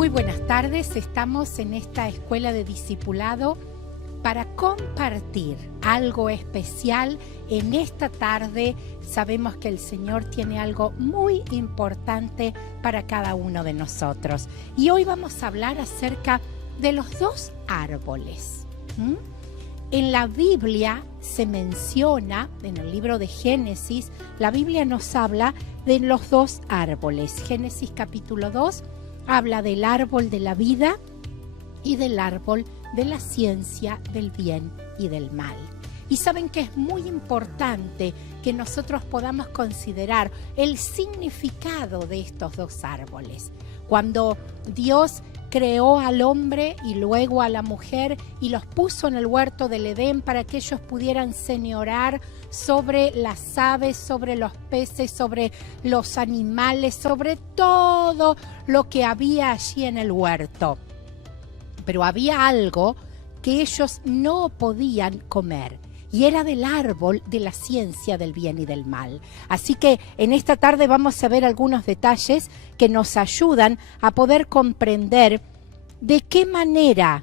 Muy buenas tardes, estamos en esta escuela de discipulado para compartir algo especial. En esta tarde sabemos que el Señor tiene algo muy importante para cada uno de nosotros. Y hoy vamos a hablar acerca de los dos árboles. En la Biblia se menciona, en el libro de Génesis, la Biblia nos habla de los dos árboles. Génesis capítulo 2 habla del árbol de la vida y del árbol de la ciencia del bien y del mal. Y saben que es muy importante que nosotros podamos considerar el significado de estos dos árboles. Cuando Dios creó al hombre y luego a la mujer y los puso en el huerto del Edén para que ellos pudieran señorear sobre las aves, sobre los peces, sobre los animales, sobre todo lo que había allí en el huerto. Pero había algo que ellos no podían comer, y era del árbol de la ciencia del bien y del mal. Así que en esta tarde vamos a ver algunos detalles que nos ayudan a poder comprender de qué manera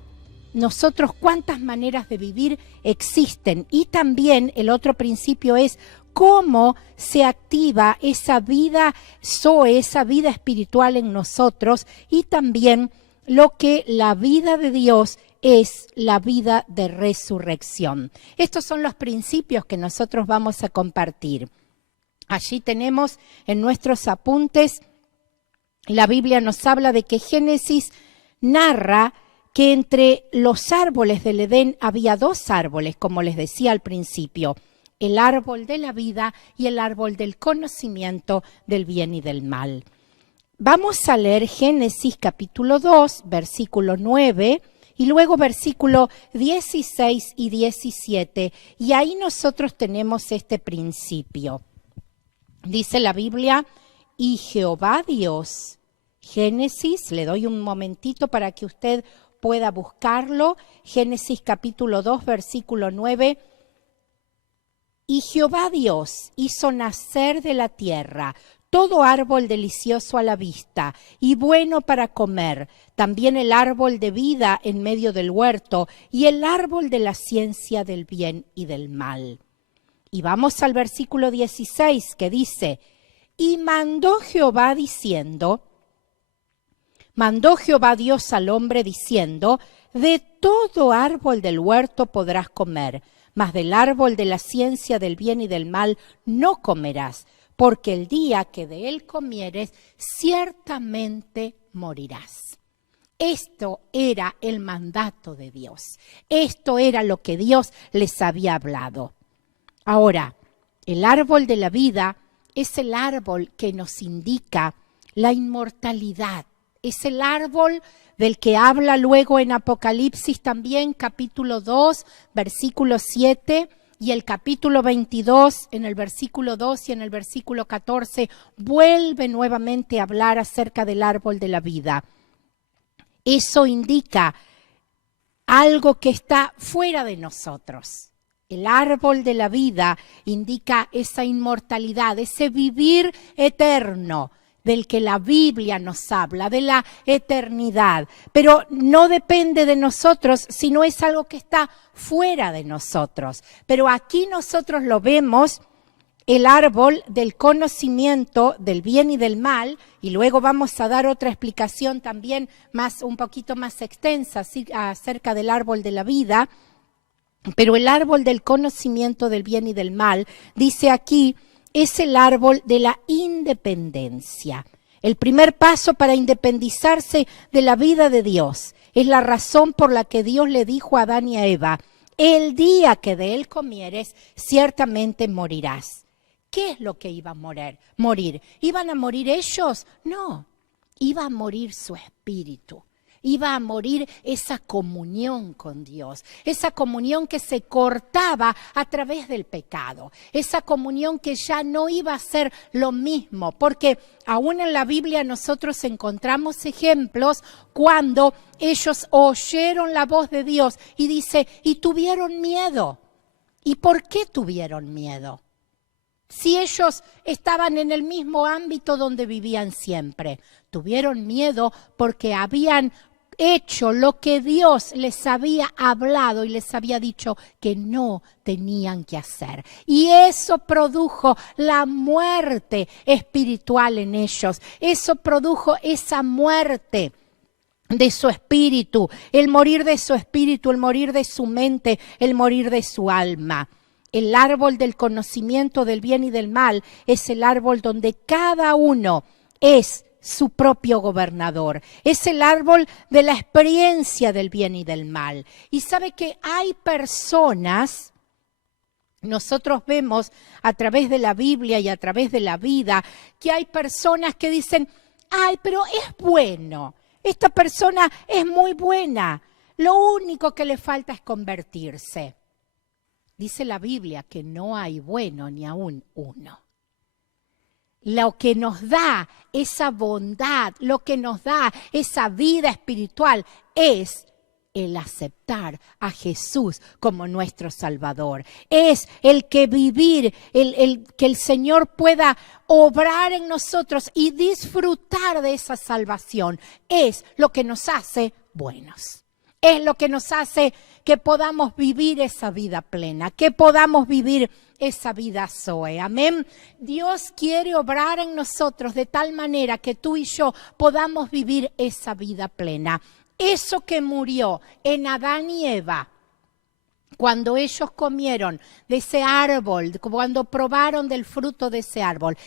nosotros, cuántas maneras de vivir existen. Y también el otro principio es cómo se activa esa vida Zoe, esa vida espiritual en nosotros, y también lo que la vida de Dios es la vida de resurrección. Estos son los principios que nosotros vamos a compartir. Allí tenemos en nuestros apuntes, la Biblia nos habla de que Génesis narra que entre los árboles del Edén había dos árboles, como les decía al principio, el árbol de la vida y el árbol del conocimiento del bien y del mal. Vamos a leer Génesis capítulo 2, versículo 9, y luego versículo 16 y 17, y ahí nosotros tenemos este principio. Dice la Biblia, y Jehová Dios, Génesis, le doy un momentito para que usted pueda buscarlo, Génesis capítulo 2, versículo 9, y Jehová Dios hizo nacer de la tierra todo árbol delicioso a la vista y bueno para comer, también el árbol de vida en medio del huerto y el árbol de la ciencia del bien y del mal. Y vamos al versículo 16 que dice, y mandó Jehová Dios al hombre diciendo, de todo árbol del huerto podrás comer, mas del árbol de la ciencia del bien y del mal no comerás, porque el día que de él comieres, ciertamente morirás. Esto era el mandato de Dios. Esto era lo que Dios les había hablado. Ahora, el árbol de la vida es el árbol que nos indica la inmortalidad. Es el árbol del que habla luego en Apocalipsis también, capítulo 2, versículo 7, y el capítulo 22, en el versículo 2 y en el versículo 14, vuelve nuevamente a hablar acerca del árbol de la vida. Eso indica algo que está fuera de nosotros. El árbol de la vida indica esa inmortalidad, ese vivir eterno del que la Biblia nos habla, de la eternidad. Pero no depende de nosotros, sino es algo que está fuera de nosotros. Pero aquí nosotros lo vemos, el árbol del conocimiento del bien y del mal, y luego vamos a dar otra explicación también un poquito más extensa acerca del árbol de la vida. Pero el árbol del conocimiento del bien y del mal, dice aquí, es el árbol de la independencia. El primer paso para independizarse de la vida de Dios es la razón por la que Dios le dijo a Adán y a Eva, el día que de él comieres, ciertamente morirás. ¿Qué es lo que iba a morir? ¿Iban a morir ellos? No, iba a morir su espíritu. Iba a morir esa comunión con Dios, esa comunión que se cortaba a través del pecado, esa comunión que ya no iba a ser lo mismo, porque aún en la Biblia nosotros encontramos ejemplos cuando ellos oyeron la voz de Dios y dice, y tuvieron miedo. ¿Y por qué tuvieron miedo? si ellos estaban en el mismo ámbito donde vivían siempre? Tuvieron miedo porque habían hecho lo que Dios les había hablado y les había dicho que no tenían que hacer. Y eso produjo la muerte espiritual en ellos. Eso produjo esa muerte de su espíritu, el morir de su espíritu, el morir de su mente, el morir de su alma. El árbol del conocimiento del bien y del mal es el árbol donde cada uno es su propio gobernador. Es el árbol de la experiencia del bien y del mal. Y sabe que hay personas, nosotros vemos a través de la Biblia y a través de la vida, que hay personas que dicen, ay, pero es bueno, esta persona es muy buena, lo único que le falta es convertirse. Dice la Biblia que no hay bueno ni aún uno. Lo que nos da esa bondad, lo que nos da esa vida espiritual es el aceptar a Jesús como nuestro Salvador. Es el que vivir, que el Señor pueda obrar en nosotros y disfrutar de esa salvación. Es lo que nos hace buenos. Es lo que nos hace que podamos vivir esa vida plena, que podamos vivir esa vida Zoe. Amén. Dios quiere obrar en nosotros de tal manera que tú y yo podamos vivir esa vida plena. Eso que murió en Adán y Eva, cuando ellos comieron de ese árbol, cuando probaron del fruto de ese árbol,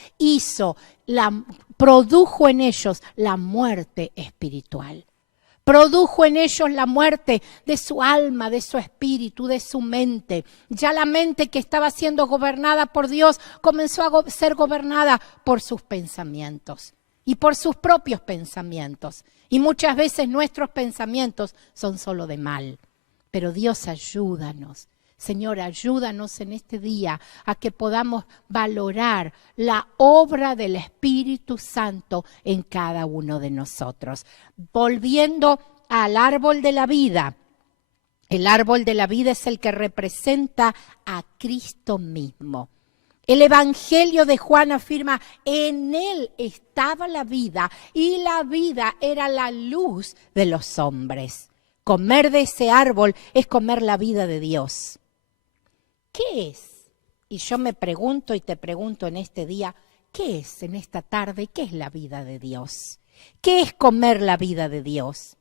produjo en ellos la muerte espiritual. Produjo en ellos la muerte de su alma, de su espíritu, de su mente. Ya la mente que estaba siendo gobernada por Dios comenzó a ser gobernada por sus pensamientos y por sus propios pensamientos. Y muchas veces nuestros pensamientos son solo de mal. Pero Dios, ayúdanos. Señor, ayúdanos en este día a que podamos valorar la obra del Espíritu Santo en cada uno de nosotros. Volviendo al árbol de la vida. El árbol de la vida es el que representa a Cristo mismo. El Evangelio de Juan afirma, en él estaba la vida y la vida era la luz de los hombres. Comer de ese árbol es comer la vida de Dios. ¿Qué es? Y yo me pregunto y te pregunto en este día, ¿qué es en esta tarde? ¿Qué es la vida de Dios? ¿Qué es comer la vida de Dios?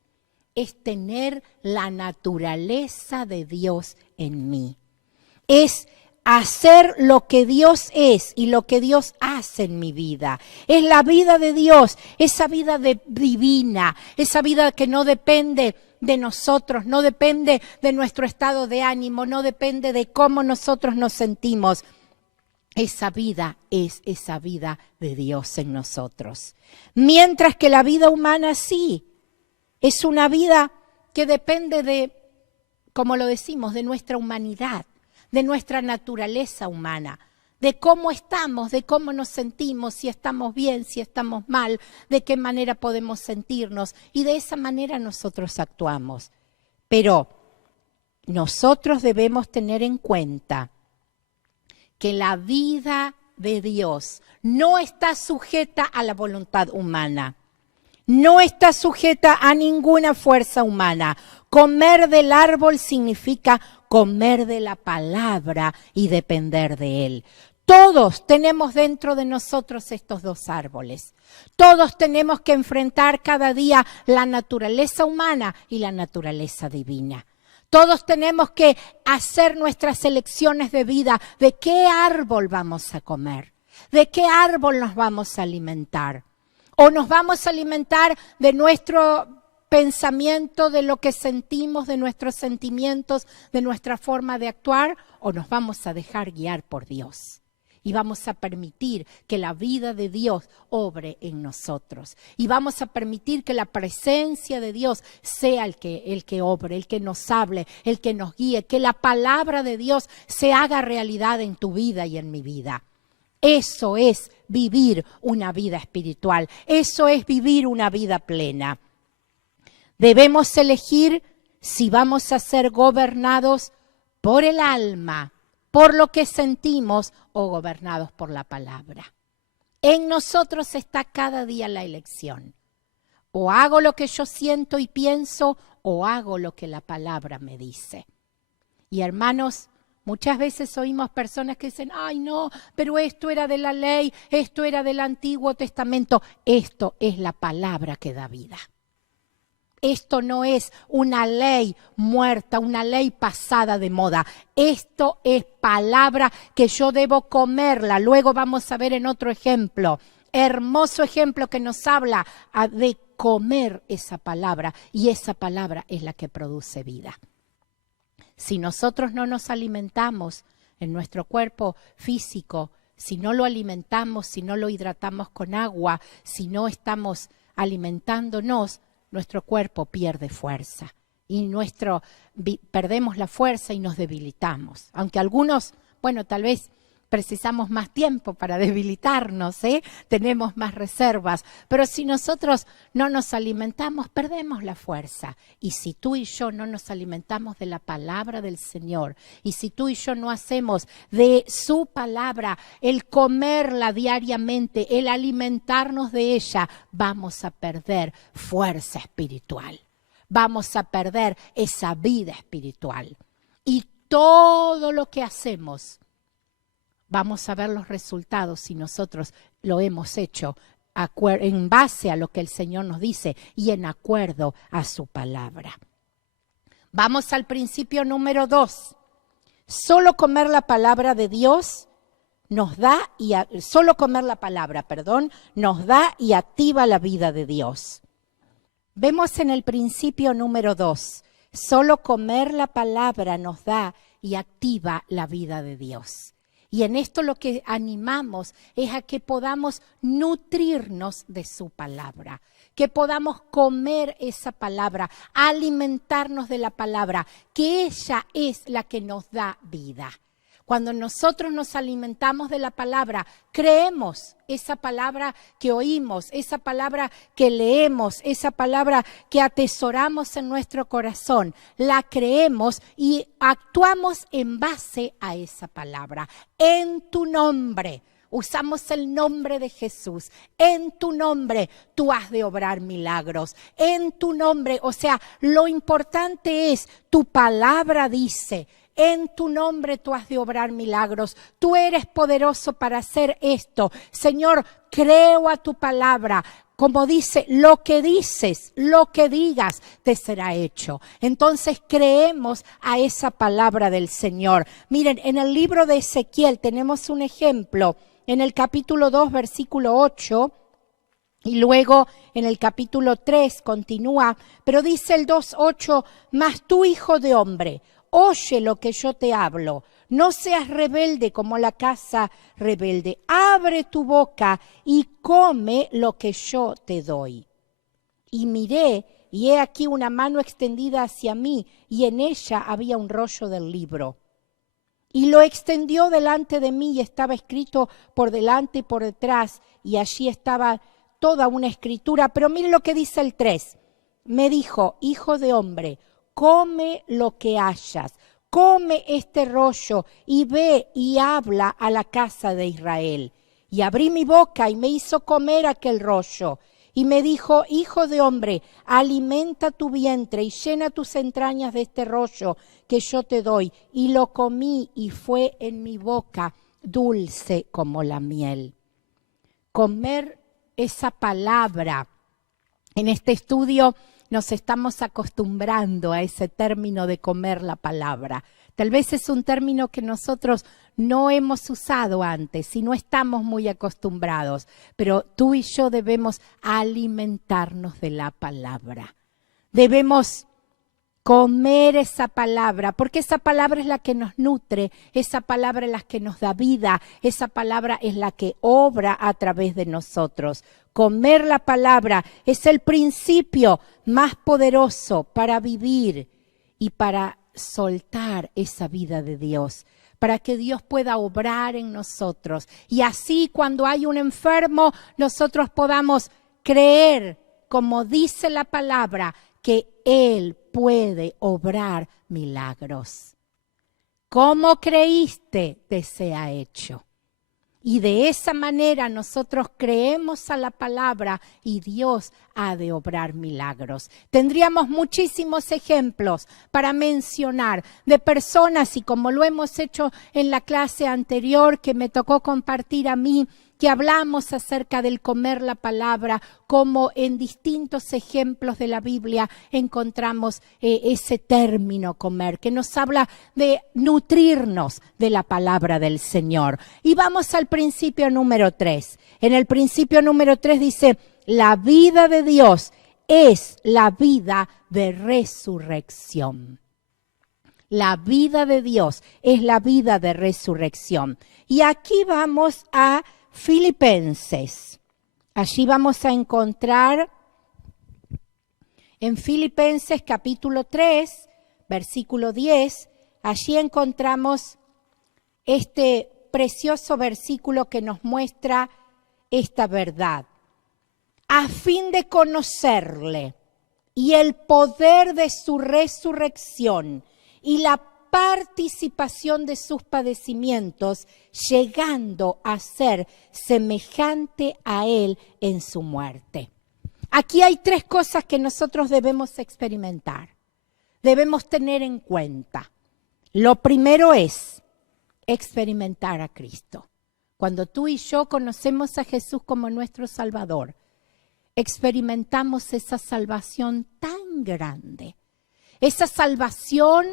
Es tener la naturaleza de Dios en mí. Es hacer lo que Dios es y lo que Dios hace en mi vida. Es la vida de Dios, esa vida divina, esa vida que no depende de nosotros, no depende de nuestro estado de ánimo, no depende de cómo nosotros nos sentimos. Esa vida es esa vida de Dios en nosotros. Mientras que la vida humana sí, es una vida que depende de, como lo decimos, de nuestra humanidad, de nuestra naturaleza humana, de cómo estamos, de cómo nos sentimos, si estamos bien, si estamos mal, de qué manera podemos sentirnos, y de esa manera nosotros actuamos. Pero nosotros debemos tener en cuenta que la vida de Dios no está sujeta a la voluntad humana, no está sujeta a ninguna fuerza humana. Comer del árbol significa comer de la palabra y depender de él. Todos tenemos dentro de nosotros estos dos árboles. Todos tenemos que enfrentar cada día la naturaleza humana y la naturaleza divina. Todos tenemos que hacer nuestras elecciones de vida de qué árbol vamos a comer, de qué árbol nos vamos a alimentar. O nos vamos a alimentar de nuestro pensamiento, de lo que sentimos, de nuestros sentimientos, de nuestra forma de actuar, o nos vamos a dejar guiar por Dios. Y vamos a permitir que la vida de Dios obre en nosotros. Y vamos a permitir que la presencia de Dios sea el que obre, el que nos hable, el que nos guíe. Que la palabra de Dios se haga realidad en tu vida y en mi vida. Eso es vivir una vida espiritual. Eso es vivir una vida plena. Debemos elegir si vamos a ser gobernados por el alma por lo que sentimos o gobernados por la palabra. En nosotros está cada día la elección. O hago lo que yo siento y pienso, o hago lo que la palabra me dice. Y hermanos, muchas veces oímos personas que dicen, ay no, pero esto era de la ley, esto era del Antiguo Testamento. Esto es la palabra que da vida. Esto no es una ley muerta, una ley pasada de moda. Esto es palabra que yo debo comerla. Luego vamos a ver en otro ejemplo, hermoso ejemplo que nos habla de comer esa palabra. Y esa palabra es la que produce vida. Si nosotros no nos alimentamos en nuestro cuerpo físico, si no lo alimentamos, si no lo hidratamos con agua, si no estamos alimentándonos, nuestro cuerpo pierde fuerza y perdemos la fuerza y nos debilitamos. Aunque algunos, bueno, tal vez precisamos más tiempo para debilitarnos, tenemos más reservas, pero si nosotros no nos alimentamos, perdemos la fuerza. Y si tú y yo no nos alimentamos de la palabra del Señor, y si tú y yo no hacemos de su palabra el comerla diariamente, el alimentarnos de ella, vamos a perder fuerza espiritual, vamos a perder esa vida espiritual. Y todo lo que hacemos, vamos a ver los resultados si nosotros lo hemos hecho en base a lo que el Señor nos dice y en acuerdo a su palabra. Vamos al principio número 2. Solo comer la palabra de Dios nos da y activa la vida de Dios. Vemos en el principio número 2. Solo comer la palabra nos da y activa la vida de Dios. Y en esto lo que animamos es a que podamos nutrirnos de su palabra, que podamos comer esa palabra, alimentarnos de la palabra, que ella es la que nos da vida. Cuando nosotros nos alimentamos de la palabra, creemos esa palabra que oímos, esa palabra que leemos, esa palabra que atesoramos en nuestro corazón, la creemos y actuamos en base a esa palabra. En tu nombre, usamos el nombre de Jesús. En tu nombre tú has de obrar milagros. En tu nombre, o sea, lo importante es, tu palabra dice, en tu nombre tú has de obrar milagros. Tú eres poderoso para hacer esto. Señor, creo a tu palabra. Como dice, lo que dices, lo que digas, te será hecho. Entonces creemos a esa palabra del Señor. Miren, en el libro de Ezequiel tenemos un ejemplo. En el capítulo 2, versículo 8, y luego en el capítulo 3 continúa, pero dice el 2:8, mas tú, hijo de hombre, oye lo que yo te hablo, no seas rebelde como la casa rebelde. Abre tu boca y come lo que yo te doy. Y miré, y he aquí una mano extendida hacia mí, y en ella había un rollo del libro. Y lo extendió delante de mí, y estaba escrito por delante y por detrás, y allí estaba toda una escritura. Pero mire lo que dice el 3. Me dijo, hijo de hombre, come lo que hayas, come este rollo y ve y habla a la casa de Israel. Y abrí mi boca y me hizo comer aquel rollo. Y me dijo, hijo de hombre, alimenta tu vientre y llena tus entrañas de este rollo que yo te doy. Y lo comí y fue en mi boca dulce como la miel. Comer esa palabra. En este estudio nos estamos acostumbrando a ese término de comer la palabra. Tal vez es un término que nosotros no hemos usado antes y no estamos muy acostumbrados, pero tú y yo debemos alimentarnos de la palabra. Debemos comer esa palabra, porque esa palabra es la que nos nutre, esa palabra es la que nos da vida, esa palabra es la que obra a través de nosotros. Comer la palabra es el principio más poderoso para vivir y para soltar esa vida de Dios, para que Dios pueda obrar en nosotros. Y así cuando hay un enfermo, nosotros podamos creer, como dice la palabra, que Él puede obrar milagros. como creíste, te sea hecho. Y de esa manera nosotros creemos a la palabra y Dios ha de obrar milagros. Tendríamos muchísimos ejemplos para mencionar de personas, y como lo hemos hecho en la clase anterior que me tocó compartir a mí, que hablamos acerca del comer la palabra, como en distintos ejemplos de la Biblia encontramos ese término comer, que nos habla de nutrirnos de la palabra del Señor. Y vamos al principio número 3. En el principio número 3 dice, la vida de Dios es la vida de resurrección. La vida de Dios es la vida de resurrección. Y aquí vamos a Filipenses. Allí vamos a encontrar en Filipenses capítulo 3, versículo 10, allí encontramos este precioso versículo que nos muestra esta verdad. A fin de conocerle y el poder de su resurrección y la participación de sus padecimientos, llegando a ser semejante a él en su muerte. Aquí hay 3 cosas que nosotros debemos experimentar, debemos tener en cuenta. Lo primero es experimentar a Cristo. Cuando tú y yo conocemos a Jesús como nuestro Salvador, experimentamos esa salvación tan grande, esa salvación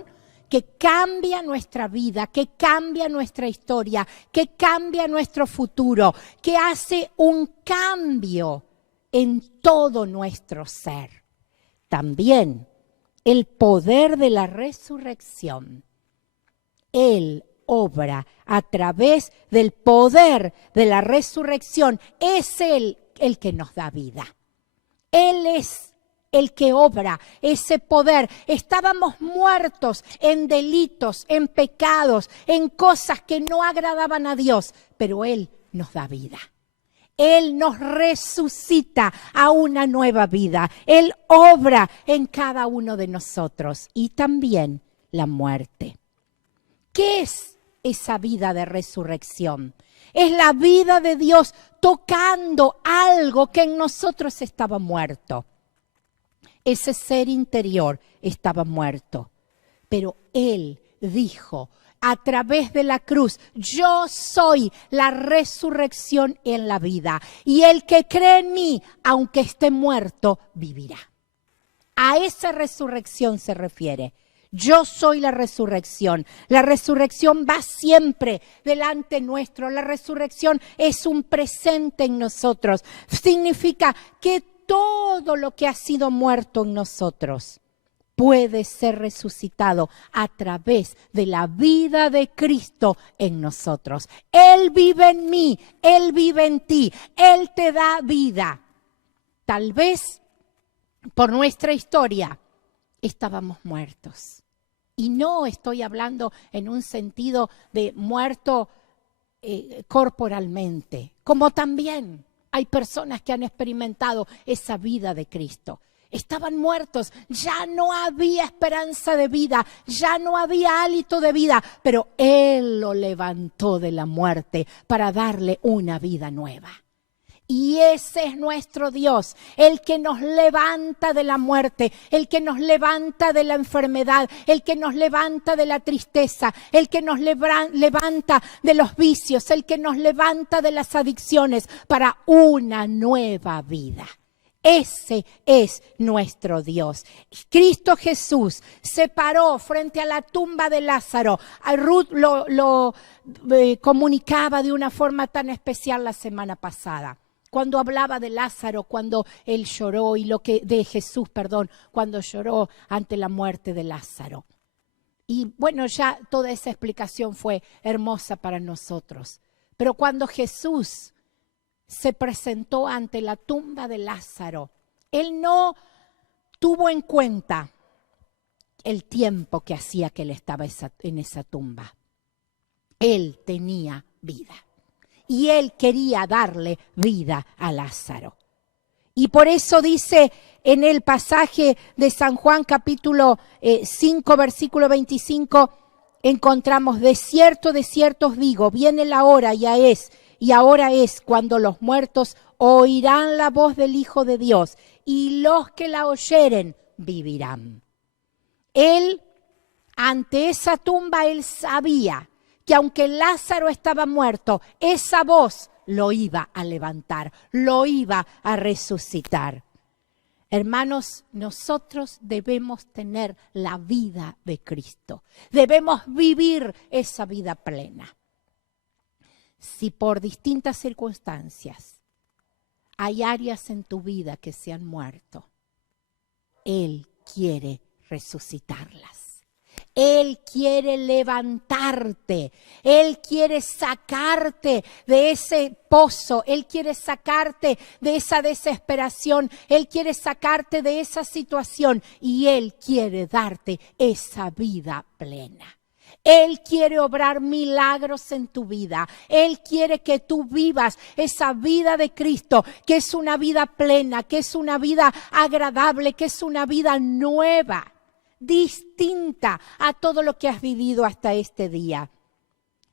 que cambia nuestra vida, que cambia nuestra historia, que cambia nuestro futuro, que hace un cambio en todo nuestro ser. También el poder de la resurrección. Él obra a través del poder de la resurrección. Es Él el que nos da vida. Él es el que obra ese poder. Estábamos muertos en delitos, en pecados, en cosas que no agradaban a Dios, pero Él nos da vida. Él nos resucita a una nueva vida. Él obra en cada uno de nosotros y también la muerte. ¿Qué es esa vida de resurrección? Es la vida de Dios tocando algo que en nosotros estaba muerto. Ese ser interior estaba muerto, pero Él dijo a través de la cruz, yo soy la resurrección en la vida, y el que cree en mí, aunque esté muerto, vivirá. A esa resurrección se refiere. Yo soy la resurrección. La resurrección va siempre delante nuestro. La resurrección es un presente en nosotros. Significa que todo lo que ha sido muerto en nosotros puede ser resucitado a través de la vida de Cristo en nosotros. Él vive en mí, Él vive en ti, Él te da vida. Tal vez por nuestra historia estábamos muertos. Y no estoy hablando en un sentido de muerto corporalmente, como también hay personas que han experimentado esa vida de Cristo. Estaban muertos, ya no había esperanza de vida, ya no había hálito de vida, pero Él lo levantó de la muerte para darle una vida nueva. Y ese es nuestro Dios, el que nos levanta de la muerte, el que nos levanta de la enfermedad, el que nos levanta de la tristeza, el que nos levanta de los vicios, el que nos levanta de las adicciones para una nueva vida. Ese es nuestro Dios. Cristo Jesús se paró frente a la tumba de Lázaro. Ruth lo comunicaba de una forma tan especial la semana pasada. Cuando hablaba de Lázaro, cuando él lloró, de Jesús, cuando lloró ante la muerte de Lázaro. Y bueno, ya toda esa explicación fue hermosa para nosotros. Pero cuando Jesús se presentó ante la tumba de Lázaro, Él no tuvo en cuenta el tiempo que hacía que Él estaba en esa tumba. Él tenía vida. Y Él quería darle vida a Lázaro. Y por eso dice en el pasaje de San Juan capítulo 5, versículo 25, encontramos, de cierto os digo, viene la hora, y ahora es cuando los muertos oirán la voz del Hijo de Dios, y los que la oyeren vivirán. Él, ante esa tumba, él sabía que aunque Lázaro estaba muerto, esa voz lo iba a levantar, lo iba a resucitar. Hermanos, nosotros debemos tener la vida de Cristo. Debemos vivir esa vida plena. Si por distintas circunstancias hay áreas en tu vida que se han muerto, Él quiere resucitarlas. Él quiere levantarte, Él quiere sacarte de ese pozo, Él quiere sacarte de esa desesperación, Él quiere sacarte de esa situación y Él quiere darte esa vida plena. Él quiere obrar milagros en tu vida. Él quiere que tú vivas esa vida de Cristo, que es una vida plena, que es una vida agradable, que es una vida nueva, distinta a todo lo que has vivido hasta este día.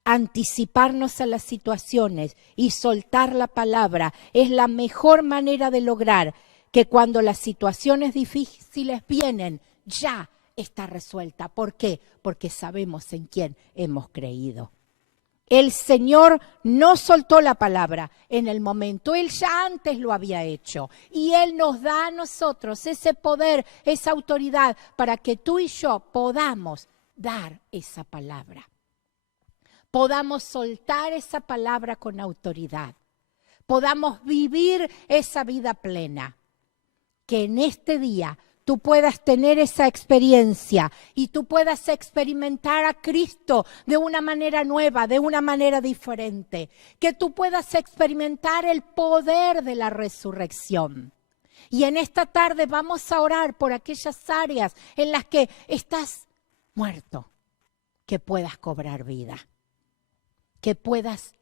Anticiparnos a las situaciones y soltar la palabra es la mejor manera de lograr que cuando las situaciones difíciles vienen, ya está resuelta. ¿Por qué? Porque sabemos en quién hemos creído. El Señor no soltó la palabra en el momento, Él ya antes lo había hecho. Y Él nos da a nosotros ese poder, esa autoridad, para que tú y yo podamos dar esa palabra. Podamos soltar esa palabra con autoridad. Podamos vivir esa vida plena. Que en este día tú puedas tener esa experiencia y tú puedas experimentar a Cristo de una manera nueva, de una manera diferente. Que tú puedas experimentar el poder de la resurrección. Y en esta tarde vamos a orar por aquellas áreas en las que estás muerto, que puedas cobrar vida, que puedas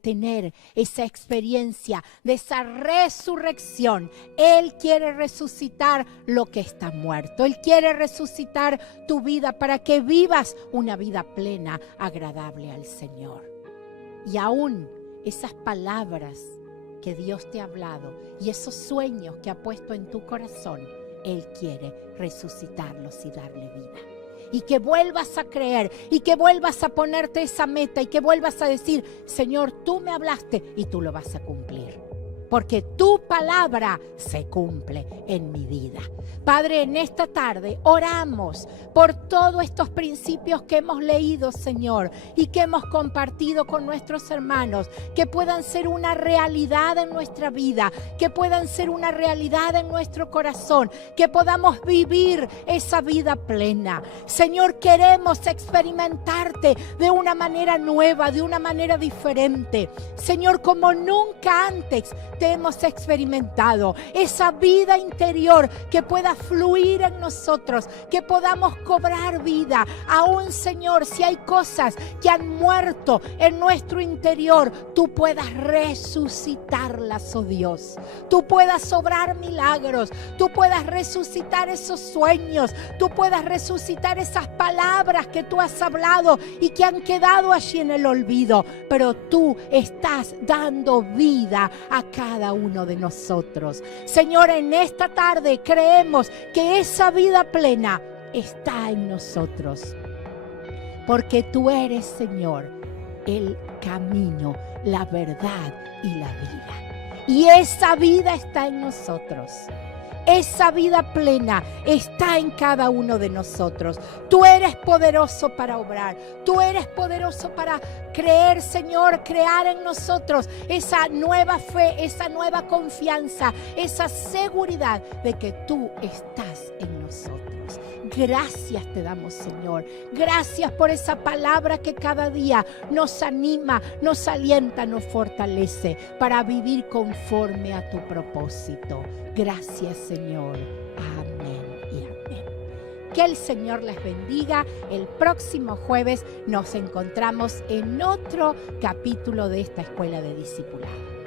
tener esa experiencia de esa resurrección. Él quiere resucitar lo que está muerto. Él quiere resucitar tu vida para que vivas una vida plena, agradable al Señor. Y aún esas palabras que Dios te ha hablado y esos sueños que ha puesto en tu corazón, Él quiere resucitarlos y darle vida. Y que vuelvas a creer, y que vuelvas a ponerte esa meta, y que vuelvas a decir, Señor, tú me hablaste y tú lo vas a cumplir. Porque tu palabra se cumple en mi vida. Padre, en esta tarde oramos por todos estos principios que hemos leído, Señor, y que hemos compartido con nuestros hermanos, que puedan ser una realidad en nuestra vida, que puedan ser una realidad en nuestro corazón, que podamos vivir esa vida plena. Señor, queremos experimentarte de una manera nueva, de una manera diferente. Señor, como nunca antes te hemos experimentado, esa vida interior que pueda fluir en nosotros, que podamos cobrar vida. Aún, Señor, si hay cosas que han muerto en nuestro interior, tú puedas resucitarlas, oh Dios. Tú puedas obrar milagros, tú puedas resucitar esos sueños, tú puedas resucitar esas palabras que tú has hablado y que han quedado allí en el olvido, pero tú estás dando vida a cada uno de nosotros. Señor, en esta tarde creemos que esa vida plena está en nosotros, porque tú eres, Señor, el camino, la verdad y la vida. Y esa vida está en nosotros. Esa vida plena está en cada uno de nosotros. Tú eres poderoso para obrar. Tú eres poderoso para creer, Señor, crear en nosotros esa nueva fe, esa nueva confianza, esa seguridad de que tú estás en nosotros. Gracias te damos, Señor. Gracias por esa palabra que cada día nos anima, nos alienta, nos fortalece para vivir conforme a tu propósito. Gracias, Señor. Amén y amén. Que el Señor les bendiga. El próximo jueves nos encontramos en otro capítulo de esta escuela de discipulado.